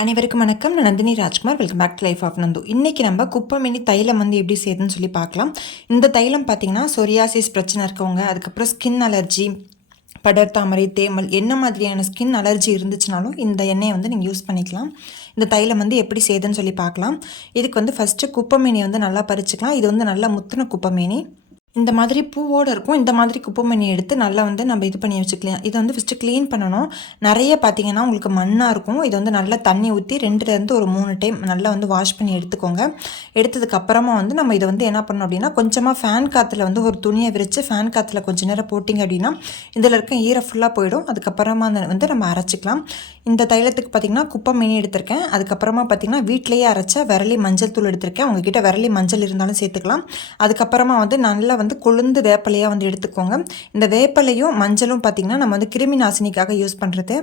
அனைவருக்கும் வணக்கம். நான் Nandhini Rajkumar. Welcome back to life of Nandhu இன்றைக்கி நம்ம குப்பமினி தைலம் வந்து எப்படி செய்யுதுன்னு சொல்லி பார்க்கலாம். இந்த தைலம் பார்த்தீங்கன்னா சொரியாசிஸ் பிரச்சனை இருக்கவங்க அதுக்கப்புறம் ஸ்கின் அலர்ஜி படர் தாமரை தேமல் என்ன மாதிரியான ஸ்கின் அலர்ஜி இருந்துச்சுனாலும் இந்த எண்ணெயை வந்து நீங்கள் யூஸ் பண்ணிக்கலாம். இந்த தைலம் வந்து எப்படி செய்யுதுன்னு சொல்லி பார்க்கலாம். இதுக்கு வந்து ஃபஸ்ட்டு குப்பமேனி வந்து நல்லா பறிச்சுக்கலாம். இது வந்து நல்லா முத்தின குப்பமேனி இந்த மாதிரி பூவோடு இருக்கும். இந்த மாதிரி குப்பைமணி எடுத்து நல்லா வந்து நம்ம இது பண்ணி வச்சுக்கலாம். இதை வந்து ஃபஸ்ட்டு க்ளீன் பண்ணணும். நிறைய பார்த்தீங்கன்னா உங்களுக்கு மண்ணாக இருக்கும். இதை வந்து நல்லா தண்ணி ஊற்றி ரெண்டுலேருந்து ஒரு மூணு டைம் நல்லா வந்து வாஷ் பண்ணி எடுத்துக்கோங்க. எடுத்ததுக்கப்புறமா வந்து நம்ம இதை வந்து என்ன பண்ணோம் அப்படின்னா கொஞ்சமாக ஃபேன் காற்றுல வந்து ஒரு துணியை விரித்து ஃபேன் காற்றுல கொஞ்சம் நேரம் போட்டிங்க அப்படின்னா இதில் இருக்க ஈரம் ஃபுல்லாக போயிடும். அதுக்கப்புறமா வந்து நம்ம அரைச்சிக்கலாம். இந்த தைலத்துக்கு பார்த்திங்கன்னா குப்பை மீன் எடுத்திருக்கேன். அதுக்கப்புறமா பார்த்திங்கன்னா வீட்டிலேயே அரைச்ச விரலி மஞ்சள் தூள் எடுத்திருக்கேன். உங்ககிட்ட விரலி மஞ்சள் இருந்தாலும் சேர்த்துக்கலாம். அதுக்கப்புறமா வந்து நல்லா வந்து கொழுந்து வேப்பலையாக வந்து எடுத்துக்கோங்க. இந்த வேப்பலையும் மஞ்சளும் பார்த்திங்கன்னா நம்ம வந்து கிருமி நாசினிக்காக யூஸ் பண்ணுறது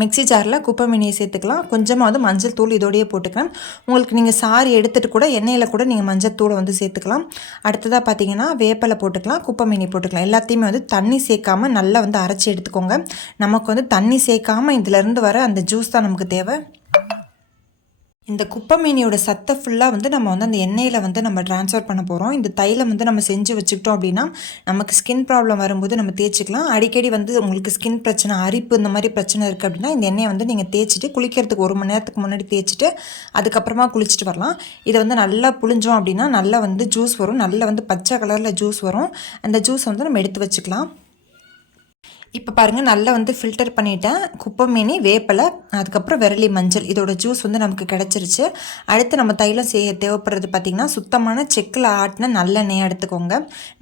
மிக்சி ஜாரில் குப்பை மீனியை சேர்த்துக்கலாம். கொஞ்சமாக வந்து மஞ்சள் தூள் இதோடையே போட்டுக்கலாம். உங்களுக்கு நீங்கள் சாரி எடுத்துகிட்டு கூட எண்ணெயில் கூட நீங்கள் மஞ்சள் தூளை வந்து சேர்த்துக்கலாம். அடுத்ததாக பார்த்தீங்கன்னா வேப்பலை போட்டுக்கலாம் குப்பை மீனி போட்டுக்கலாம். எல்லாத்தையுமே வந்து தண்ணி சேர்க்காமல் நல்லா வந்து அரைச்சி எடுத்துக்கோங்க. நமக்கு வந்து தண்ணி சேர்க்காமல் இதிலேருந்து வர அந்த ஜூஸ் தான் நமக்கு தேவை. இந்த குப்பை மீனியோட சத்தை ஃபுல்லாக வந்து நம்ம வந்து அந்த எண்ணெயில் வந்து நம்ம ட்ரான்ஸ்ஃபர் பண்ண போகிறோம் இந்த தைலம் வந்து நம்ம செஞ்சு வச்சுக்கிட்டோம் அப்படின்னா நமக்கு ஸ்கின் ப்ராப்ளம் வரும்போது நம்ம தேய்ச்சிக்கலாம். அடிக்கடி வந்து உங்களுக்கு ஸ்கின் பிரச்சனை அரிப்பு இந்த மாதிரி பிரச்சனை இருக்குது அப்படின்னா இந்த எண்ணெயை வந்து நீங்கள் தேய்ச்சிட்டு குளிக்கிறதுக்கு ஒரு மணி நேரத்துக்கு முன்னாடி தேய்ச்சிட்டு அதுக்கப்புறமா குளிச்சுட்டு வரலாம். இதை வந்து நல்லா புளிஞ்சோம் அப்படின்னா நல்லா வந்து ஜூஸ் வரும். நல்லா வந்து பச்சை கலரில் ஜூஸ் வரும். அந்த ஜூஸ் வந்து நம்ம எடுத்து வச்சுக்கலாம். இப்போ பாருங்கள் நல்லா வந்து ஃபில்டர் பண்ணிவிட்டேன் குப்பை மீனி வேப்பலை அதுக்கப்புறம் விரலி மஞ்சள். இதோட ஜூஸ் வந்து நமக்கு கிடச்சிருச்சு. அடுத்து நம்ம தைலம் செய்ய தேவைப்படுறது பார்த்திங்கன்னா சுத்தமான செக்கில் ஆட்டின நல்லெண்ணெய் எடுத்துக்கோங்க.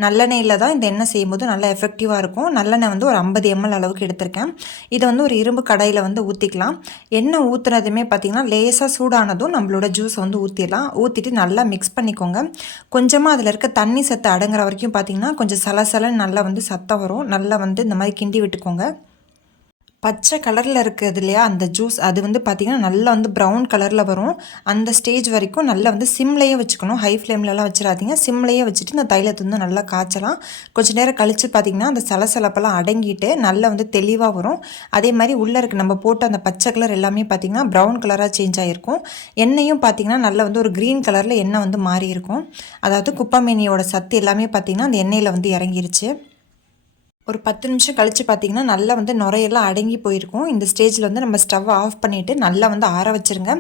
நல்லெண்ணெயில் தான் இந்த எண்ணெய் செய்யும்போது நல்லா எஃபெக்டிவாக இருக்கும். நல்லெண்ணெய் வந்து ஒரு ஐம்பது எம்எல் அளவுக்கு எடுத்திருக்கேன். இதை வந்து ஒரு இரும்பு கடையில் வந்து ஊற்றிக்கலாம் எண்ணெய் ஊற்றுனதுமே பார்த்திங்கன்னா லேசாக சூடானதும் நம்மளோட ஜூஸ் வந்து ஊற்றிடலாம் ஊற்றிட்டு நல்லா மிக்ஸ் பண்ணிக்கோங்க. கொஞ்சமாக அதில் இருக்க தண்ணி சத்து அடங்குற வரைக்கும் பார்த்திங்கன்னா கொஞ்சம் சலசலன்னு நல்லா வந்து சத்தம் வரும். நல்லா வந்து இந்த மாதிரி கிண்டி விட்டுக்கோங்க. பச்சை கலரில் இருக்குது இல்லையா அந்த ஜூஸ் அது வந்து பார்த்திங்கன்னா நல்லா வந்து ப்ரௌன் கலரில் வரும். அந்த ஸ்டேஜ் வரைக்கும் நல்லா வந்து சிம்லேயே வச்சுக்கணும். ஹை ஃப்ளேம்லலாம் வச்சிடாதீங்க. சிம்லேயே வச்சுட்டு இந்த தைலத்தை வந்து நல்லா காய்ச்சலாம். கொஞ்சம் நேரம் கழித்து பார்த்திங்கன்னா அந்த சலசலப்பெல்லாம் அடங்கிட்டு நல்லா வந்து தெளிவாக வரும். அதே மாதிரி உள்ளே இருக்க நம்ம போட்ட அந்த பச்சை கலர் எல்லாமே பார்த்திங்கன்னா ப்ரௌன் கலராக சேஞ்ச் ஆகிருக்கும் எண்ணெயும் பார்த்திங்கன்னா நல்லா வந்து ஒரு க்ரீன் கலரில் எண்ணெய் வந்து மாறி இருக்கும் அதாவது குப்பமேனியோட சத்து எல்லாமே பார்த்திங்கன்னா அந்த எண்ணெயில் வந்து இறங்கிருச்சு. ஒரு பத்து நிமிஷம் கழித்து பார்த்திங்கன்னா நல்லா வந்து நுரையெல்லாம் அடங்கி போயிருக்கும். இந்த ஸ்டேஜில் வந்து நம்ம ஸ்டவ் ஆஃப் பண்ணிவிட்டு நல்லா வந்து ஆற வச்சுருங்க.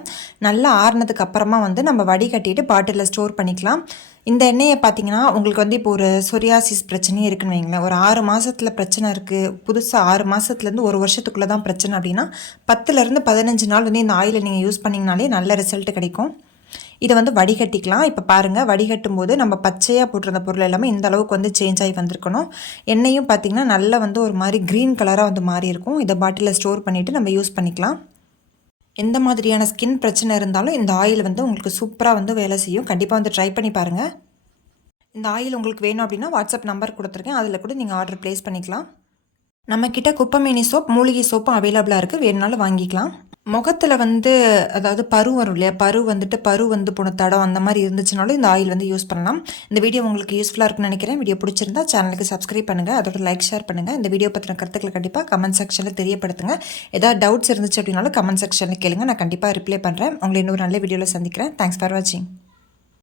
நல்லா ஆறினதுக்கு அப்புறமா வந்து நம்ம வடிகட்டிட்டு பாட்டிலில் ஸ்டோர் பண்ணிக்கலாம். இந்த எண்ணெயை பார்த்தீங்கன்னா உங்களுக்கு வந்து இப்போ ஒரு சொரியாசிஸ் பிரச்சனையும் இருக்குன்னு வைங்களேன். ஒரு ஆறு மாதத்தில் பிரச்சனை இருக்குது புதுசாக ஆறு மாதத்துலேருந்து ஒரு வருஷத்துக்குள்ளே தான் பிரச்சனை அப்படின்னா பத்துலேருந்து பதினஞ்சு நாள் வந்து இந்த ஆயிலை நீங்கள் யூஸ் பண்ணிங்கனாலே நல்ல ரிசல்ட் கிடைக்கும். இதை வந்து வடிகட்டிக்கலாம். இப்போ பாருங்கள் வடிகட்டும் போது நம்ம பச்சையாக போட்டிருந்த பொருள் எல்லாமே இந்த அளவுக்கு வந்து சேஞ்ச் ஆகி வந்திருக்கணும். எண்ணெயும் பார்த்திங்கன்னா நல்லா வந்து ஒரு மாதிரி க்ரீன் கலராக வந்து மாறி இருக்கும். இதை பாட்டிலில் ஸ்டோர் பண்ணிவிட்டு நம்ம யூஸ் பண்ணிக்கலாம். எந்த மாதிரியான ஸ்கின் பிரச்சனை இருந்தாலும் இந்த ஆயில் வந்து உங்களுக்கு சூப்பராக வந்து வேலை செய்யும். கண்டிப்பாக வந்து ட்ரை பண்ணி பாருங்கள் இந்த ஆயில் உங்களுக்கு வேணும் அப்படின்னா வாட்ஸ்அப் நம்பர் கொடுத்துருக்கேன். அதில் கூட நீங்கள் ஆர்டர் ப்ளேஸ் பண்ணிக்கலாம். நம்மக்கிட்ட குப்பமேனி சோப் மூலிகை சோப்பும் அவைலபிளாக இருக்குது வேணுனாலும் வாங்கிக்கலாம். முகத்தில் வந்து அதாவது பரு வரும் இல்லையா? பரு வந்துட்டு பரு வந்து போன தடம் அந்த மாதிரி இருந்துச்சுனாலும் இந்த ஆயில் வந்து யூஸ் பண்ணலாம். இந்த வீடியோ உங்களுக்கு யூஸ்ஃபுல்லாக இருக்குன்னு நினைக்கிறேன். வீடியோ பிடிச்சிருந்தா சேனலுக்கு சப்ஸ்கிரைப் பண்ணுங்கள் அதோட லைக் ஷேர் பண்ணுங்கள் இந்த வீடியோ பற்றின கருத்துக்களை கண்டிப்பாக கமெண்ட் செக்ஷனில் தெரியப்படுத்துங்க. ஏதாவது டவுட்ஸ் இருந்துச்சு அப்படின்னாலும் கமெண்ட் செக்ஷனில் கேளுங்க. நான் கண்டிப்பாக ரிப்ளை பண்ணுறேன் உங்களை இன்னொரு நல்ல வீடியோவில் சந்திக்கிறேன். தேங்க்ஸ் ஃபார் வாட்சிங்